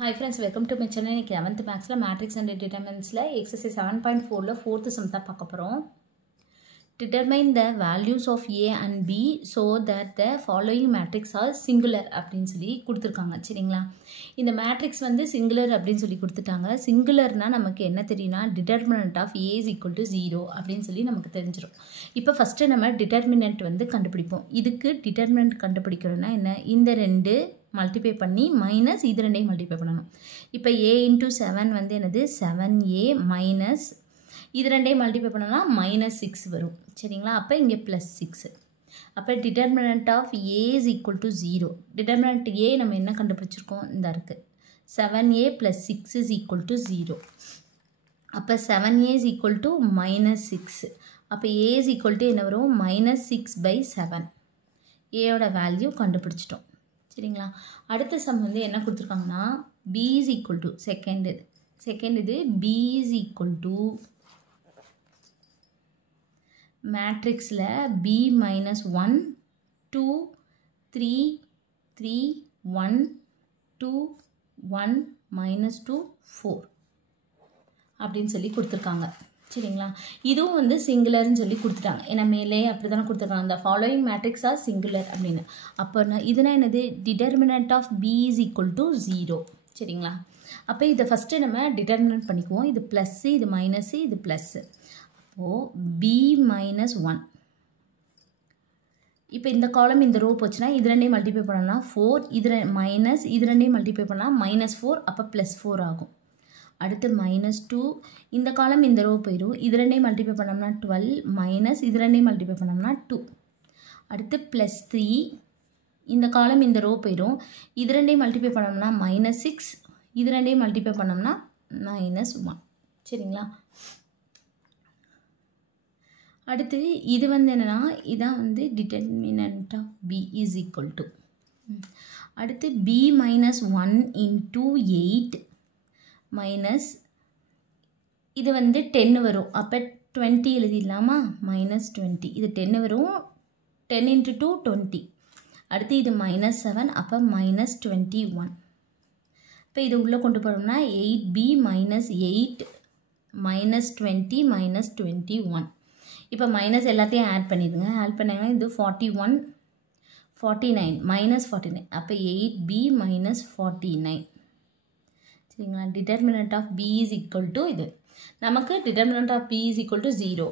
Hi friends, welcome to my channel. இன்னைக்கு 11th Mathsல Matrix and Determinantsல exercise 7.4ல 4th sum தான் பார்க்க போறோம். Determine the values of A and B so that the following matrix are singular அப்படினு சொல்லி கொடுத்திருக்காங்க. சரிங்களா? இந்த மேட்ரிக்ஸ் வந்து singular அப்படினு சொல்லி கொடுத்துட்டாங்க. singularனா நமக்கு என்ன தெரியும்னா determinant of A is equal to 0 அப்படினு சொல்லி நமக்கு தெரிஞ்சிரும். இப்போ ஃபர்ஸ்ட் நம்ம determinant வந்து கண்டுபிடிப்போம். இதுக்கு determinant கண்டுபிடிக்கணும்னா என்ன? இந்த ரெண்டு மல்டிப்ளை பண்ணி மைனஸ் இது ரெண்டையும் மல்டிப்ளை பண்ணணும். இப்போ a into 7 வந்து என்னது 7a மைனஸ் இது ரெண்டையும் மல்டிப்ளை பண்ணோம்னா மைனஸ் 6 வரும். சரிங்களா? அப்போ இங்கே ப்ளஸ் 6. அப்போ determinant of a is equal to 0. Determinant a நம்ம என்ன கண்டுபிடிச்சிருக்கோம்? இந்த இருக்குது 7a plus 6 is equal to 0. அப்போ 7a is equal to minus 6. அப்போ a is equal to என்ன வரும்? மைனஸ் 6/7. a ஓட வேல்யூ கண்டுபிடிச்சிட்டோம். சரிங்களா? அடுத்த சம் வந்து என்ன கொடுத்துருக்காங்கன்னா b is equal to second இது b is equal to மேட்ரிக்ஸில் b minus 1 2 3 3 1 2 1 minus 2 4 அப்படின்னு சொல்லி கொடுத்துருக்காங்க. சரிங்களா? இதுவும் வந்து சிங்குலர்னு சொல்லி கொடுத்துட்டாங்க. ஏன்னா மேலே அப்படி தானே கொடுத்துருக்காங்க. அந்த ஃபாலோயிங் மேட்ரிக்ஸ் ஆர் சிங்குலர் அப்படின்னு. அப்போ இதுனா என்னது? Determinant of b is equal to 0. சரிங்களா? அப்போ இதை ஃபஸ்ட்டு நம்ம டிட்டர்மினன்ட் பண்ணிக்குவோம். இது ப்ளஸ்ஸு, இது மைனஸு, இது ப்ளஸ்ஸு. அப்போது b minus 1. இப்போ இந்த காலம் இந்த ரோ போச்சுன்னா இது ரெண்டையும் மல்டிப்ளை பண்ணோம்னா 4, இது மைனஸ் இது ரெண்டையும் மல்டிப்ளை பண்ணால் மைனஸ் 4, அப்போ ப்ளஸ் 4 ஆகும். அடுத்து மைனஸ் 2, இந்த காலம் இந்த ரோ போயிடும். இது ரெண்டையும் மல்டிப்ளை பண்ணோம்னா 12 மைனஸ் இது ரெண்டையும் மல்டிப்ளை பண்ணோம்னா 2. அடுத்து ப்ளஸ் 3, இந்த காலம் இந்த ரோ போயிடும். இது ரெண்டையும் மல்டிப்ளை பண்ணோம்னா மைனஸ் 6, இது ரெண்டையும் மல்டிப்ளை பண்ணோம்னா மைனஸ் 1. சரிங்களா? அடுத்து இது வந்து என்னென்னா இதான் வந்து determinant of b is equal to. அடுத்து b minus 1 into 8 மைனஸ் இது வந்து 10 வரும். அப்போ 20 எழுதிடலாமா? மைனஸ் 20 இது 10 வரும். 10 into 2 20. அடுத்து இது மைனஸ் 7, அப்போ மைனஸ் 21. இப்போ இது உள்ளே கொண்டு போகிறோம்னா 8b மைனஸ் 8 மைனஸ் 20 மைனஸ் 21. இப்போ மைனஸ் எல்லாத்தையும் ஆட் பண்ணிடுங்க. ஆட் பண்ணிங்கன்னா இது 41 49 மைனஸ் 49. அப்போ 8b மைனஸ் 49. சரிங்களா? Determinant of b is equal to இது நமக்கு determinant of b is equal to 0.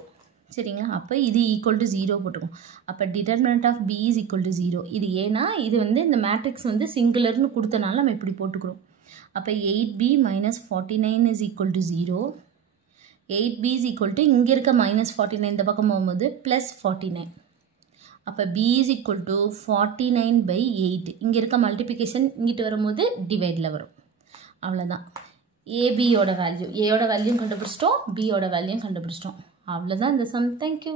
சரிங்களா? அப்போ இது ஈக்குவல் டு 0 போட்டுக்கும். அப்போ determinant of b is equal to 0. இது ஏன்னா இது வந்து இந்த மேட்ரிக்ஸ் வந்து சிங்குலர்னு கொடுத்தனால நம்ம இப்படி போட்டுக்கிறோம். அப்போ 8b minus 49 is equal to 0. 8b is equal to இங்கே இருக்க மைனஸ் 49 இந்த பக்கம் போகும்போது ப்ளஸ் 49. அப்போ b is equal to 49/8. இங்கே இருக்க மல்டிப்ளிகேஷன் இங்கிட்டு வரும்போது டிவைடில் வரும். அவ்வளோதான். ஏபியோட வேல்யூ, ஏயோட வேல்யூயும் கண்டுபிடிச்சிட்டோம், பியோட வேல்யூயும் கண்டுபிடிச்சிட்டோம். அவ்வளோதான் இந்த சம். தேங்க்யூ.